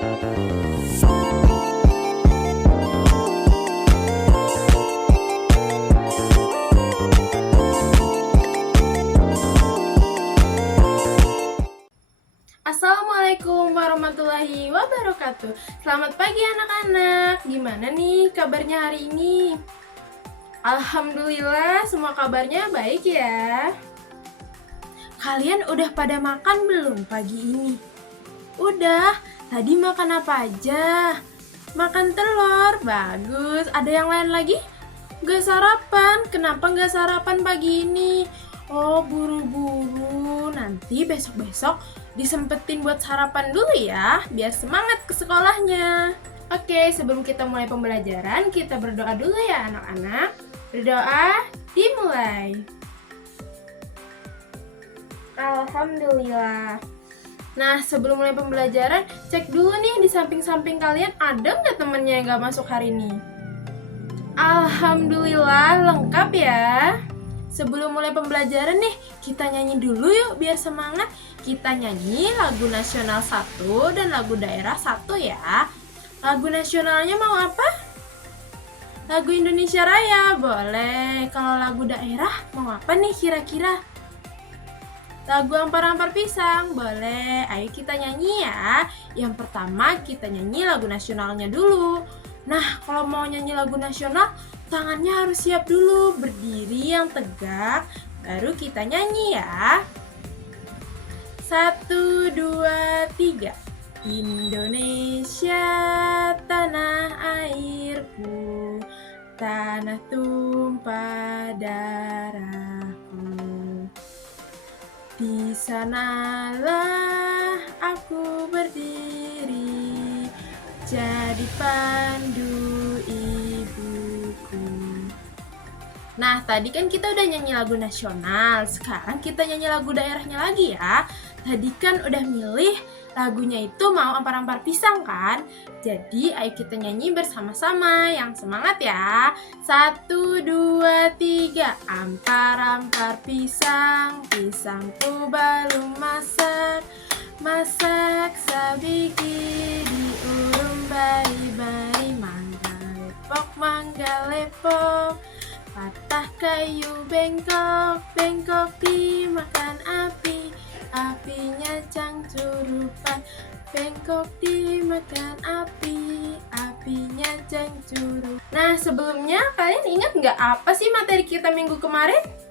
Assalamualaikum warahmatullahi wabarakatuh. Selamat pagi anak-anak. Gimana nih kabarnya hari ini? Alhamdulillah semua kabarnya baik ya. Kalian udah pada makan belum pagi ini? Udah. Tadi makan apa aja? Makan telur. Bagus. Ada yang lain lagi? Gak sarapan. Kenapa gak sarapan pagi ini? Oh, buru-buru. Nanti besok-besok disempetin buat sarapan dulu ya, biar semangat ke sekolahnya. Oke, sebelum kita mulai pembelajaran, kita berdoa dulu ya anak-anak. Berdoa, dimulai. Alhamdulillah. Nah, sebelum mulai pembelajaran, cek dulu nih di samping-samping kalian ada nggak temennya yang nggak masuk hari ini? Alhamdulillah, lengkap ya. Sebelum mulai pembelajaran nih, kita nyanyi dulu yuk biar semangat. Kita nyanyi lagu nasional 1 dan lagu daerah 1 ya. Lagu nasionalnya mau apa? Lagu Indonesia Raya, boleh. Kalau lagu daerah mau apa nih kira-kira? Lagu Ampar-Ampar Pisang, boleh. Ayo kita nyanyi ya. Yang pertama kita nyanyi lagu nasionalnya dulu. Nah, kalau mau nyanyi lagu nasional, tangannya harus siap dulu, berdiri yang tegak, baru kita nyanyi ya. 1, 2, 3. Indonesia tanah airku, tanah tumpah darahku. Di sanalah aku berdiri, jadi pandu ibuku. Nah, tadi kan kita udah nyanyi lagu nasional. Sekarang kita nyanyi lagu daerahnya lagi ya. Tadi kan udah milih lagunya itu mau Ampar-Ampar Pisang kan? Jadi ayo kita nyanyi bersama-sama. Yang semangat ya. 1, 2, 3. Ampar-ampar pisang, pisangku belum masak. Masak sabiki diurung bari-bari, mangga lepok, patah kayu bengkok, bengkok dimakan api, apinya cangcurupan, bengkok dimakan api, apinya cangcurupan. Nah, sebelumnya kalian ingat nggak apa sih materi kita minggu kemarin?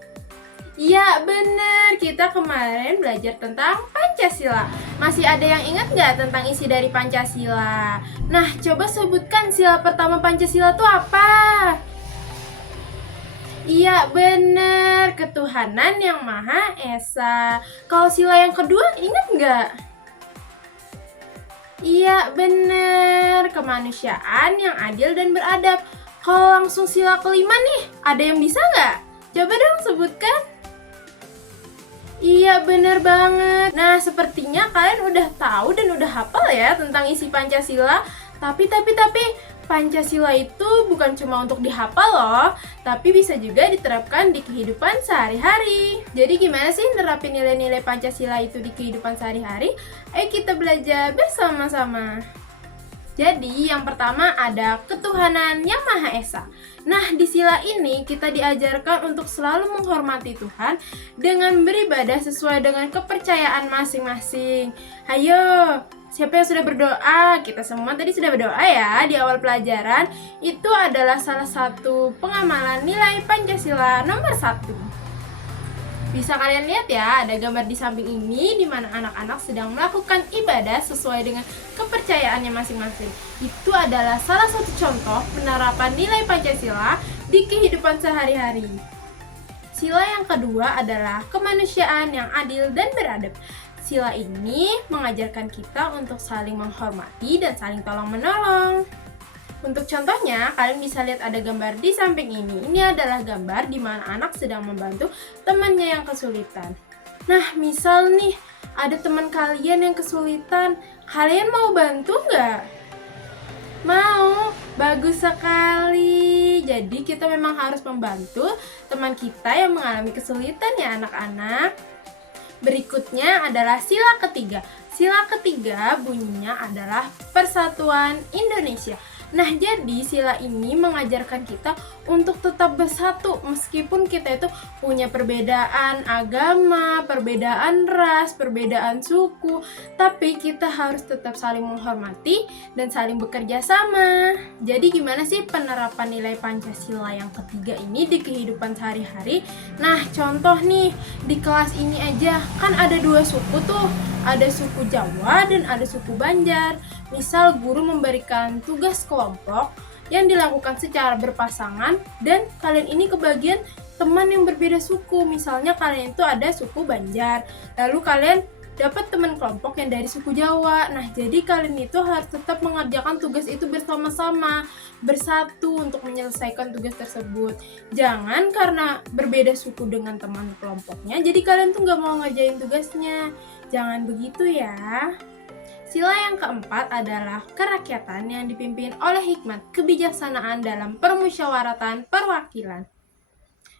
Iya bener, kita kemarin belajar tentang Pancasila. Masih ada yang ingat nggak tentang isi dari Pancasila? Nah, coba sebutkan sila pertama Pancasila itu apa? Iya bener, ketuhanan yang Maha Esa. Kalau sila yang kedua ingat nggak? Iya bener, kemanusiaan yang adil dan beradab. Kalau langsung sila kelima nih, ada yang bisa nggak? Coba dong sebutkan. Iya bener banget. Nah, sepertinya kalian udah tahu dan udah hafal ya tentang isi Pancasila. Tapi Pancasila itu bukan cuma untuk dihafal loh, tapi bisa juga diterapkan di kehidupan sehari-hari. Jadi gimana sih nerapin nilai-nilai Pancasila itu di kehidupan sehari-hari? Ayo kita belajar bersama-sama. Jadi yang pertama ada ketuhanan yang Maha Esa. Nah, di sila ini kita diajarkan untuk selalu menghormati Tuhan dengan beribadah sesuai dengan kepercayaan masing-masing. Hayo, siapa yang sudah berdoa? Kita semua tadi sudah berdoa ya di awal pelajaran. Itu adalah salah satu pengamalan nilai Pancasila nomor 1. Bisa kalian lihat ya, ada gambar di samping ini di mana anak-anak sedang melakukan ibadah sesuai dengan kepercayaannya masing-masing. Itu adalah salah satu contoh penerapan nilai Pancasila di kehidupan sehari-hari. Sila yang kedua adalah kemanusiaan yang adil dan beradab. Sila ini mengajarkan kita untuk saling menghormati dan saling tolong-menolong. Untuk contohnya, kalian bisa lihat ada gambar di samping ini. Ini adalah gambar di mana anak sedang membantu temannya yang kesulitan. Nah, misal nih, ada teman kalian yang kesulitan. Kalian mau bantu nggak? Mau? Bagus sekali. Jadi kita memang harus membantu teman kita yang mengalami kesulitan ya anak-anak. Berikutnya adalah sila ketiga. Sila ketiga bunyinya adalah Persatuan Indonesia. Nah, jadi sila ini mengajarkan kita untuk tetap bersatu meskipun kita itu punya perbedaan agama, perbedaan ras, perbedaan suku, tapi kita harus tetap saling menghormati dan saling bekerja sama. Jadi gimana sih penerapan nilai Pancasila yang ketiga ini di kehidupan sehari-hari? Nah, contoh nih, di kelas ini aja kan ada 2 suku tuh, ada suku Jawa dan ada suku Banjar. Misal guru memberikan tugas kelompok yang dilakukan secara berpasangan dan kalian ini kebagian teman yang berbeda suku. Misalnya kalian itu ada suku Banjar, lalu kalian dapat teman kelompok yang dari suku Jawa. Nah, jadi kalian itu harus tetap mengerjakan tugas itu bersama-sama, bersatu untuk menyelesaikan tugas tersebut. Jangan karena berbeda suku dengan teman kelompoknya, jadi kalian tuh nggak mau ngerjain tugasnya. Jangan begitu ya. Sila yang keempat adalah kerakyatan yang dipimpin oleh hikmat kebijaksanaan dalam permusyawaratan perwakilan.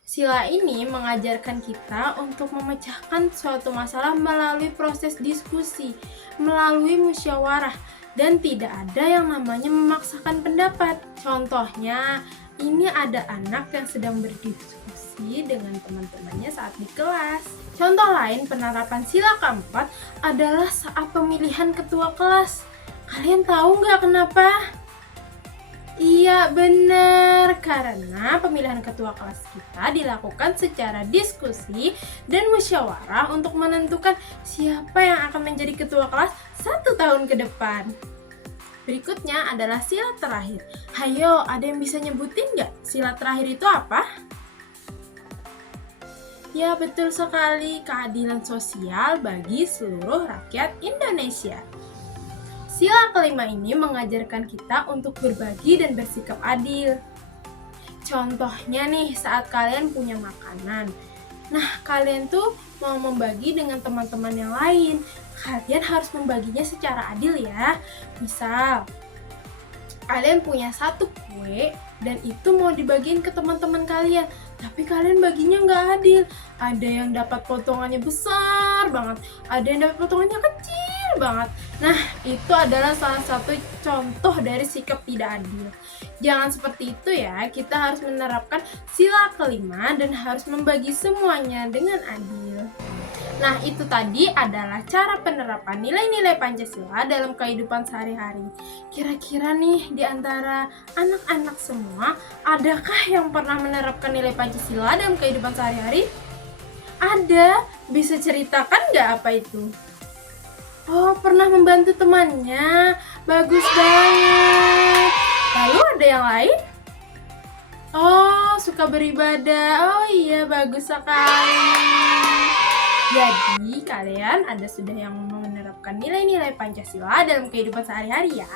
Sila ini mengajarkan kita untuk memecahkan suatu masalah melalui proses diskusi, melalui musyawarah, dan tidak ada yang namanya memaksakan pendapat. Contohnya, ini ada anak yang sedang berdiskusi dengan teman-temannya saat di kelas. Contoh lain penerapan sila keempat adalah saat pemilihan ketua kelas. Kalian tahu nggak kenapa? Iya benar, karena pemilihan ketua kelas kita dilakukan secara diskusi dan musyawarah untuk menentukan siapa yang akan menjadi ketua kelas 1 tahun ke depan. Berikutnya adalah sila terakhir. Hayo, ada yang bisa nyebutin nggak sila terakhir itu apa? Ya, betul sekali, keadilan sosial bagi seluruh rakyat Indonesia. Sila kelima ini mengajarkan kita untuk berbagi dan bersikap adil. Contohnya nih, saat kalian punya makanan. Nah, kalian tuh mau membagi dengan teman-teman yang lain. Kalian harus membaginya secara adil ya. Misal, kalian punya 1 kue dan itu mau dibagiin ke teman-teman kalian, tapi kalian baginya nggak adil. Ada yang dapat potongannya besar banget, ada yang dapat potongannya kecil banget. Nah, itu adalah salah satu contoh dari sikap tidak adil. Jangan seperti itu ya, kita harus menerapkan sila kelima dan harus membagi semuanya dengan adil. Nah, itu tadi adalah cara penerapan nilai-nilai Pancasila dalam kehidupan sehari-hari. Kira-kira nih, di antara anak-anak semua, adakah yang pernah menerapkan nilai Pancasila dalam kehidupan sehari-hari? Ada? Bisa ceritakan nggak apa itu? Oh, pernah membantu temannya. Bagus banget. Lalu ada yang lain? Oh, suka beribadah. Oh iya, bagus sekali. Jadi, kalian sudah yang menerapkan nilai-nilai Pancasila dalam kehidupan sehari-hari ya.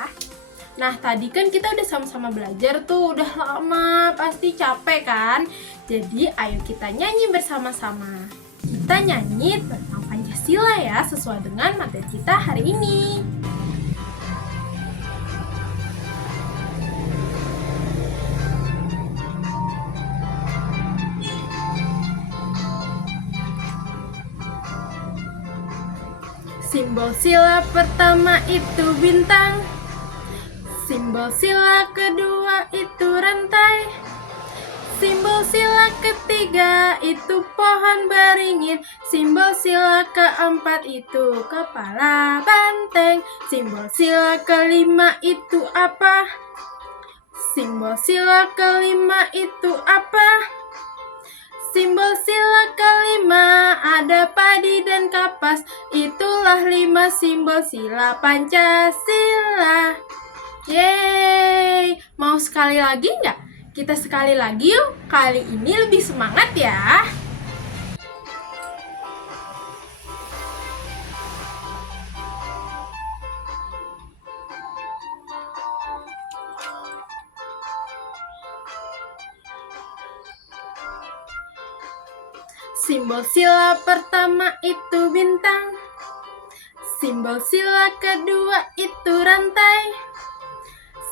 Nah, tadi kan kita udah sama-sama belajar tuh, udah lama, pasti capek kan? Jadi, ayo kita nyanyi bersama-sama. Kita nyanyi tentang Pancasila ya, sesuai dengan materi kita hari ini. Simbol sila pertama itu bintang, simbol sila kedua itu rantai, simbol sila ketiga itu pohon beringin, simbol sila keempat itu kepala banteng, simbol sila kelima itu apa? Simbol sila kelima itu apa? Simbol sila kelima ada padi dan kapas. Itulah 5 simbol sila Pancasila. Yeay! Mau sekali lagi nggak? Kita sekali lagi yuk. Kali ini lebih semangat ya. Simbol sila pertama itu bintang, simbol sila kedua itu rantai,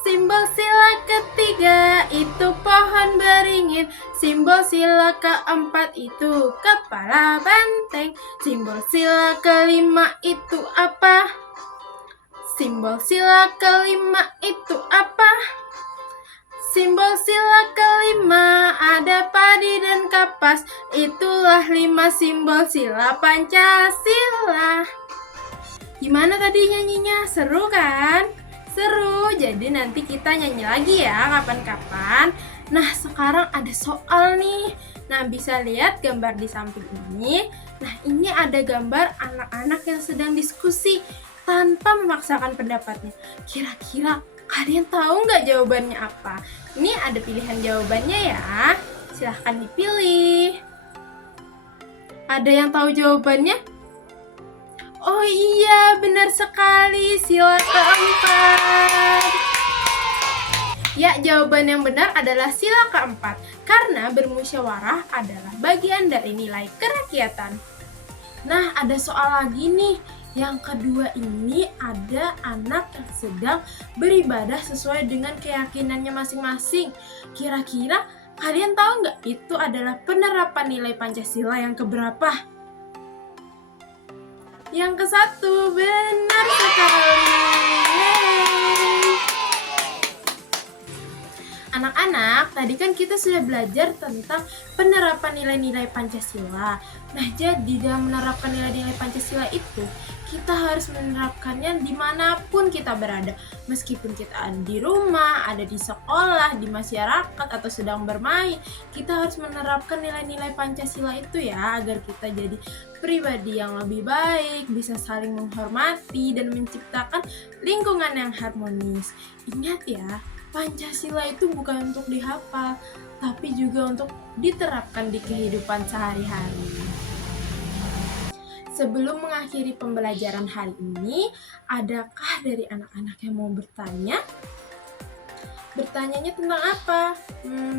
Simbol sila ketiga itu pohon beringin. Simbol sila keempat itu kepala banteng. Simbol sila kelima itu apa? Simbol sila kelima itu apa? Simbol sila kelima ada padi dan kapas. Itulah 5 simbol sila Pancasila. Gimana tadi nyanyinya? Seru kan? Seru, jadi nanti kita nyanyi lagi ya kapan-kapan. Nah, sekarang ada soal nih. Nah, bisa lihat gambar di samping ini. Nah, ini ada gambar anak-anak yang sedang diskusi tanpa memaksakan pendapatnya. Kira-kira kalian tahu nggak jawabannya apa? Ini ada pilihan jawabannya ya. Silahkan dipilih. Ada yang tahu jawabannya? Oh iya, benar sekali, sila keempat. Ya, jawaban yang benar adalah sila keempat, karena bermusyawarah adalah bagian dari nilai kerakyatan. Nah, ada soal lagi nih. Yang kedua ini ada anak yang sedang beribadah sesuai dengan keyakinannya masing-masing. Kira-kira kalian tahu nggak itu adalah penerapan nilai Pancasila yang keberapa? Yang ke-1, benar sekali. Yeay. Anak-anak, tadi kan kita sudah belajar tentang penerapan nilai-nilai Pancasila. Nah, jadi dalam menerapkan nilai-nilai Pancasila itu, kita harus menerapkannya dimanapun kita berada. Meskipun kita ada di rumah, ada di sekolah, di masyarakat, atau sedang bermain, kita harus menerapkan nilai-nilai Pancasila itu ya, agar kita jadi pribadi yang lebih baik, bisa saling menghormati, dan menciptakan lingkungan yang harmonis. Ingat ya, Pancasila itu bukan untuk dihafal, tapi juga untuk diterapkan di kehidupan sehari-hari. Sebelum mengakhiri pembelajaran hari ini, adakah dari anak-anak yang mau bertanya? Bertanyanya tentang apa?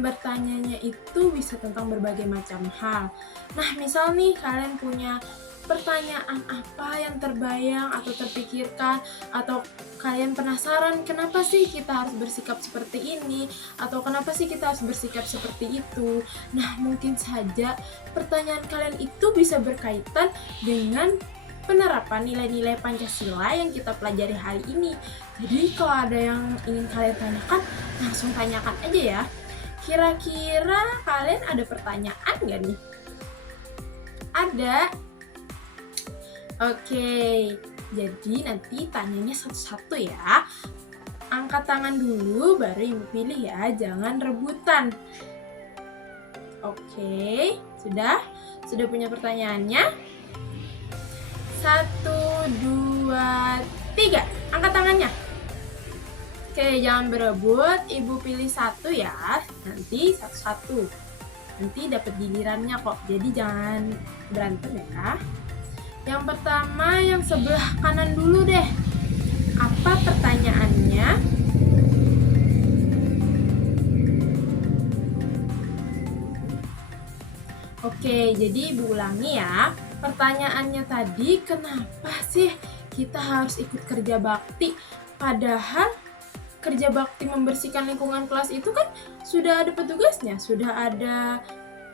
Bertanyanya itu bisa tentang berbagai macam hal. Nah, misal nih kalian punya pertanyaan apa yang terbayang atau terpikirkan, atau kalian penasaran kenapa sih kita harus bersikap seperti ini, atau kenapa sih kita harus bersikap seperti itu. Nah, mungkin saja pertanyaan kalian itu bisa berkaitan dengan penerapan nilai-nilai Pancasila yang kita pelajari hari ini. Jadi kalau ada yang ingin kalian tanyakan, langsung tanyakan aja ya. Kira-kira kalian ada pertanyaan gak nih? Ada? Oke, jadi nanti tanyanya satu-satu ya. Angkat tangan dulu, baru ibu pilih ya, jangan rebutan. Oke, sudah? Sudah punya pertanyaannya? 1, 2, 3. Angkat tangannya. Oke, jangan berebut. Ibu pilih 1 ya. Nanti satu-satu. Nanti dapat gilirannya kok. Jadi jangan berantem ya. Yang pertama, yang sebelah kanan dulu deh. Apa pertanyaannya? Oke, jadi ibu ulangi ya. Pertanyaannya tadi, kenapa sih kita harus ikut kerja bakti? Padahal kerja bakti membersihkan lingkungan kelas itu kan sudah ada petugasnya, sudah ada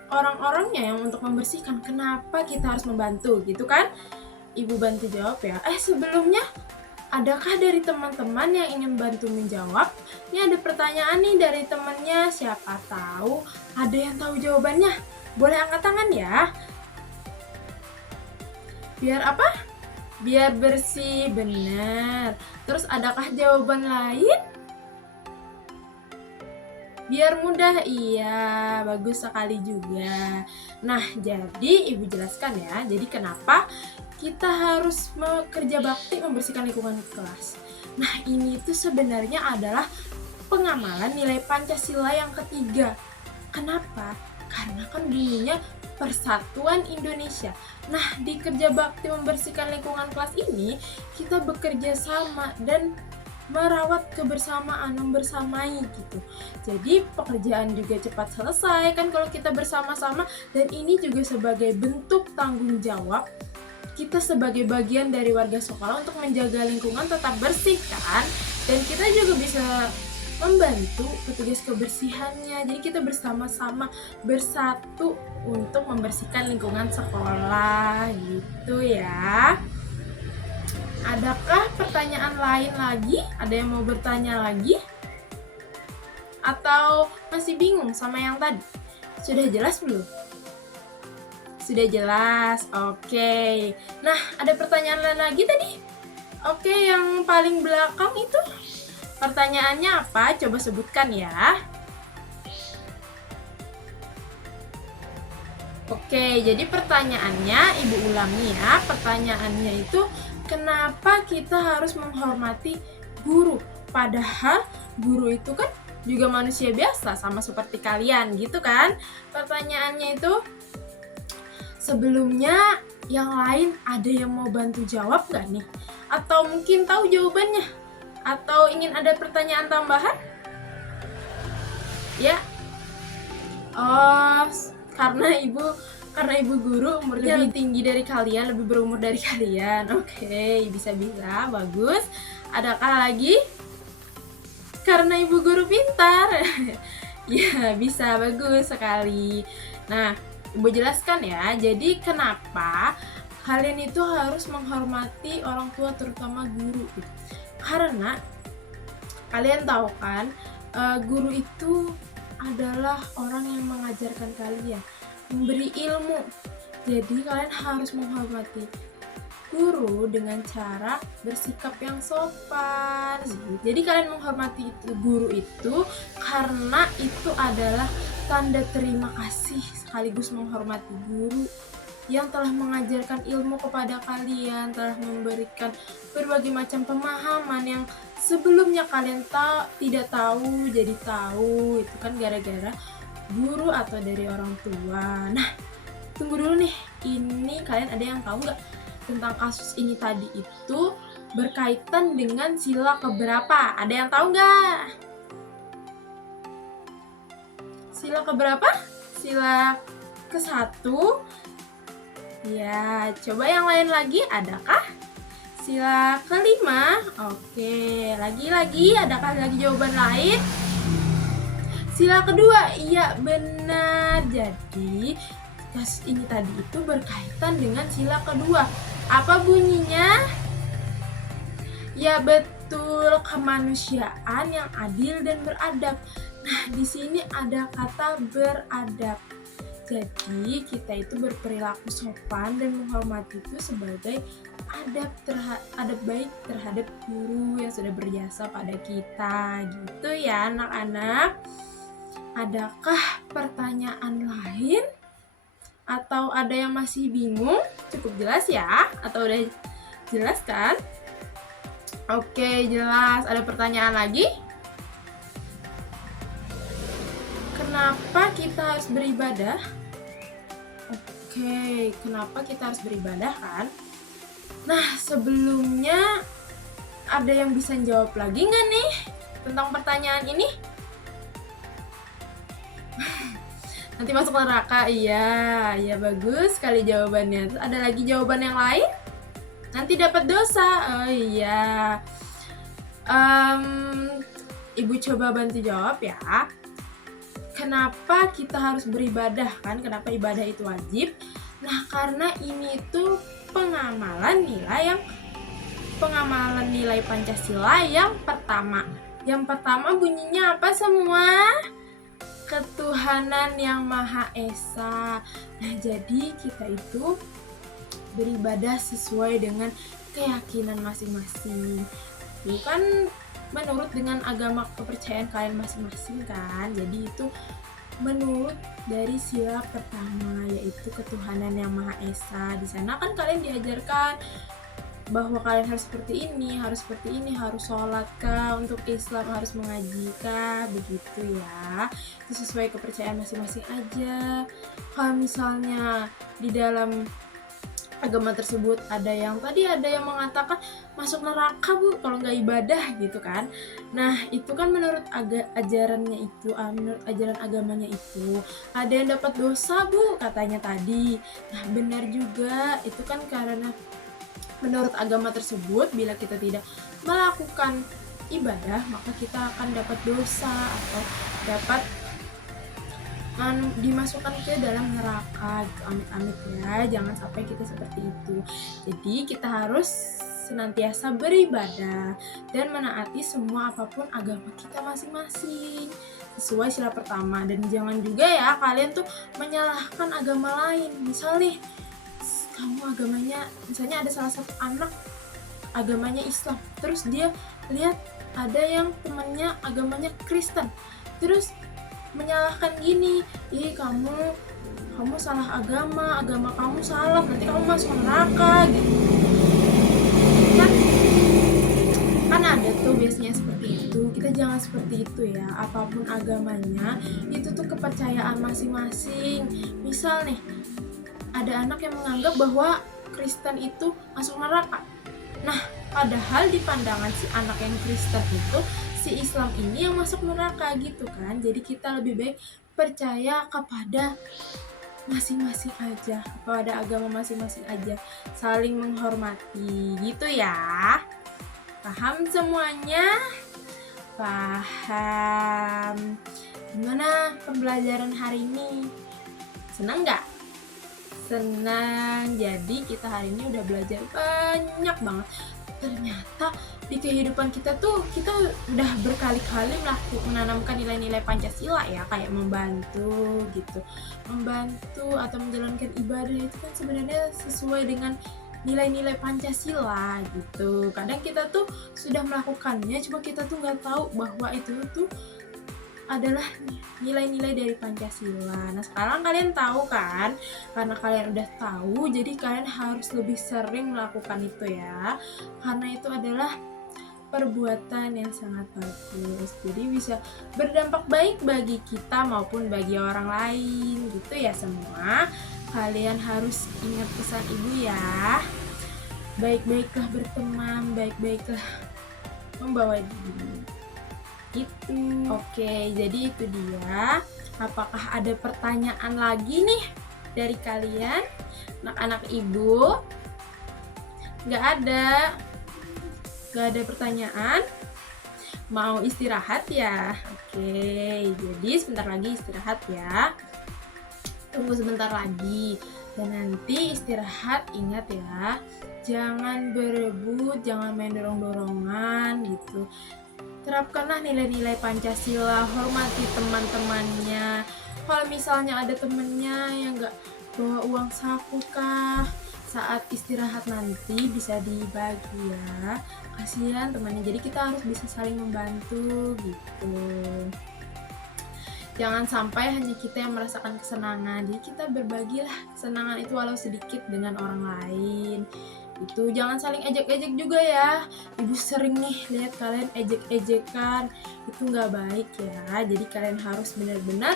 orang-orangnya yang untuk membersihkan. Kenapa kita harus membantu gitu kan? Ibu bantu jawab ya. Sebelumnya, adakah dari teman-teman yang ingin bantu menjawab? Ini ada pertanyaan nih dari temannya. Siapa tahu ada yang tahu jawabannya. Boleh angkat tangan ya. Biar apa? Biar bersih, benar. Terus adakah jawaban lain? Biar mudah, iya, bagus sekali juga. Nah, jadi ibu jelaskan ya. Jadi kenapa kita harus kerja bakti membersihkan lingkungan kelas? Nah, ini itu sebenarnya adalah pengamalan nilai Pancasila yang ketiga. Kenapa? Karena kan bunyinya Persatuan Indonesia. Nah, di kerja bakti membersihkan lingkungan kelas ini, kita bekerja sama dan merawat kebersamaan, membersamai gitu. Jadi pekerjaan juga cepat selesai kan kalau kita bersama-sama, dan ini juga sebagai bentuk tanggung jawab kita sebagai bagian dari warga sekolah untuk menjaga lingkungan tetap bersih kan. Dan kita juga bisa membantu petugas kebersihannya. Jadi kita bersama-sama bersatu untuk membersihkan lingkungan sekolah gitu ya. Adakah pertanyaan lain lagi? Ada yang mau bertanya lagi? Atau masih bingung sama yang tadi? Sudah jelas belum? Sudah jelas, oke. Nah, ada pertanyaan lain lagi tadi? Oke, yang paling belakang itu pertanyaannya apa? Coba sebutkan ya. Oke, jadi pertanyaannya, Ibu ulangi ya. Pertanyaannya itu, kenapa kita harus menghormati guru? Padahal guru itu kan juga manusia biasa, sama seperti kalian gitu kan. Pertanyaannya itu, sebelumnya yang lain ada yang mau bantu jawab gak nih? Atau mungkin tahu jawabannya? Atau ingin ada pertanyaan tambahan? Ya? Oh, karena ibu guru umurnya lebih tinggi dari kalian, lebih berumur dari kalian. Oke, bisa, bagus. Adakah lagi? Karena ibu guru pintar. Ya, bisa, bagus sekali. Nah, Ibu jelaskan ya, jadi kenapa kalian itu harus menghormati orang tua, terutama guru gitu. Karena kalian tahu kan, guru itu adalah orang yang mengajarkan kalian, memberi ilmu. Jadi kalian harus menghormati guru dengan cara bersikap yang sopan. Jadi kalian menghormati guru itu karena itu adalah tanda terima kasih sekaligus menghormati guru yang telah mengajarkan ilmu kepada kalian, telah memberikan berbagai macam pemahaman yang sebelumnya kalian tidak tahu jadi tahu. Itu kan gara-gara guru atau dari orang tua. Nah, tunggu dulu nih, ini kalian ada yang tahu nggak tentang kasus ini tadi itu berkaitan dengan sila keberapa? Ada yang tahu nggak? Sila keberapa? Sila ke-1. Ya, coba yang lain lagi, adakah? Sila ke-5. Oke, lagi-lagi, adakah lagi jawaban lain? Sila kedua, iya benar. Jadi kasus ini tadi itu berkaitan dengan sila kedua. Apa bunyinya? Ya betul, kemanusiaan yang adil dan beradab. Nah, di sini ada kata beradab. Jadi kita itu berperilaku sopan dan menghormati itu sebagai adab baik terhadap guru yang sudah berjasa pada kita. Gitu ya anak-anak. Adakah pertanyaan lain? Atau ada yang masih bingung? Cukup jelas ya? Atau udah jelas kan? Oke, jelas. Ada pertanyaan lagi? Kenapa kita harus beribadah? Oke, kenapa kita harus beribadah kan? Nah, sebelumnya ada yang bisa jawab lagi nggak nih tentang pertanyaan ini? Nanti masuk neraka, iya bagus sekali jawabannya. Terus ada lagi jawaban yang lain? Nanti dapat dosa. Oh iya. Ibu coba bantu jawab ya. Kenapa kita harus beribadah kan? Kenapa ibadah itu wajib? Nah, karena ini tuh pengamalan nilai Pancasila yang pertama. Yang pertama bunyinya apa semua? Ketuhanan yang Maha Esa. Nah, jadi kita itu beribadah sesuai dengan keyakinan masing-masing. Itu kan menurut dengan agama kepercayaan kalian masing-masing kan. Jadi itu menurut dari sila pertama, yaitu ketuhanan yang Maha Esa. Di sana kan kalian diajarkan bahwa kalian harus seperti ini, harus sholat kah, untuk Islam harus mengaji kah, begitu ya. Itu sesuai kepercayaan masing-masing aja. Kalau misalnya di dalam agama tersebut ada yang mengatakan masuk neraka bu kalau nggak ibadah gitu kan. Nah itu kan menurut ajarannya itu, menurut ajaran agamanya itu ada yang dapat dosa bu katanya tadi. Nah benar juga, itu kan karena menurut agama tersebut bila kita tidak melakukan ibadah, maka kita akan dapat dosa atau dapat dimasukkan ke dalam neraka gitu. Amit-amit ya, jangan sampai kita seperti itu. Jadi kita harus senantiasa beribadah dan menaati semua apapun agama kita masing-masing sesuai sila pertama. Dan jangan juga ya kalian tuh menyalahkan agama lain. Misal nih kamu agamanya, misalnya ada salah satu anak agamanya Islam, terus dia lihat ada yang temannya agamanya Kristen, terus menyalahkan gini, ih kamu salah agama kamu salah, nanti kamu masuk neraka gitu. Kan ada tuh biasanya seperti itu. Kita jangan seperti itu ya. Apapun agamanya, itu tuh kepercayaan masing-masing. Misal nih, ada anak yang menganggap bahwa Kristen itu masuk neraka. Nah, padahal di pandangan si anak yang Kristen itu, si Islam ini yang masuk neraka gitu kan. Jadi kita lebih baik percaya kepada masing-masing aja, kepada agama masing-masing aja, saling menghormati gitu ya. Paham semuanya? Paham. Gimana pembelajaran hari ini? Senang nggak? Senang. Jadi kita hari ini udah belajar banyak banget. Ternyata di kehidupan kita tuh kita udah berkali-kali menanamkan nilai-nilai Pancasila ya, kayak membantu gitu. Membantu atau menjalankan ibadah itu kan sebenarnya sesuai dengan nilai-nilai Pancasila gitu. Kadang kita tuh sudah melakukannya, cuma kita tuh nggak tahu bahwa itu tuh adalah nilai-nilai dari Pancasila. Nah sekarang kalian tahu kan? Karena kalian udah tahu, jadi kalian harus lebih sering melakukan itu ya. Karena itu adalah perbuatan yang sangat bagus. Jadi bisa berdampak baik bagi kita maupun bagi orang lain gitu ya semua. Kalian harus ingat pesan ibu ya. Baik-baiklah berteman, baik-baiklah membawa diri. Itu. Oke, jadi itu dia. Apakah ada pertanyaan lagi nih dari kalian? Anak-anak ibu? Gak ada pertanyaan? Mau istirahat ya? Oke, jadi sebentar lagi istirahat ya. Tunggu sebentar lagi. Dan nanti istirahat, ingat ya, jangan berebut, jangan main dorong-dorongan gitu. Terapkanlah nilai-nilai Pancasila, hormati teman-temannya. Kalau misalnya ada temennya yang gak bawa uang saku kah, saat istirahat nanti bisa dibagi ya. Kasihan temannya, jadi kita harus bisa saling membantu gitu. Jangan sampai hanya kita yang merasakan kesenangan, jadi kita berbagilah kesenangan itu walau sedikit dengan orang lain. Itu jangan saling ejek-ejek juga ya. Ibu sering nih lihat kalian ejek-ejekan, itu nggak baik ya. Jadi kalian harus benar-benar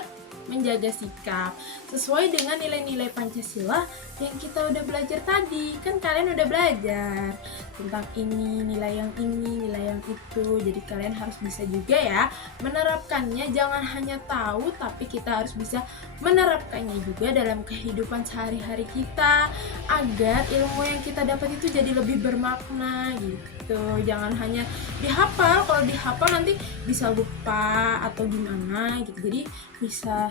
menjaga sikap sesuai dengan nilai-nilai Pancasila yang kita udah belajar tadi. Kan kalian udah belajar tentang ini, nilai yang ini, nilai yang itu. Jadi kalian harus bisa juga ya menerapkannya. Jangan hanya tahu, tapi kita harus bisa menerapkannya juga dalam kehidupan sehari-hari kita, agar ilmu yang kita dapat itu jadi lebih bermakna gitu. Jangan hanya dihafal, kalau dihafal nanti bisa lupa atau gimana gitu. Jadi bisa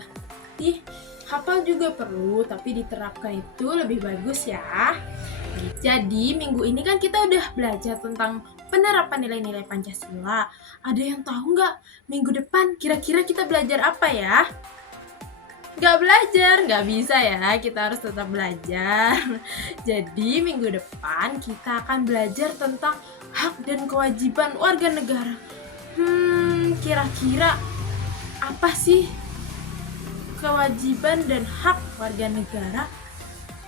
hafal juga perlu, tapi diterapkan itu lebih bagus ya. Jadi minggu ini kan kita udah belajar tentang penerapan nilai-nilai Pancasila. Ada yang tahu nggak minggu depan kira-kira kita belajar apa ya? Nggak belajar, nggak bisa ya, kita harus tetap belajar. Jadi minggu depan kita akan belajar tentang hak dan kewajiban warga negara. Kira-kira apa sih kewajiban dan hak warga negara?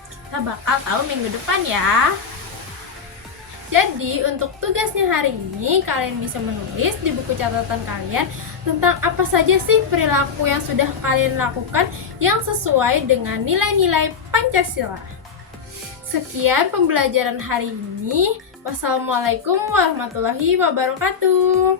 Kita bakal tahu minggu depan ya. Jadi untuk tugasnya hari ini kalian bisa menulis di buku catatan kalian tentang apa saja sih perilaku yang sudah kalian lakukan yang sesuai dengan nilai-nilai Pancasila. Sekian pembelajaran hari ini. Wassalamualaikum warahmatullahi wabarakatuh.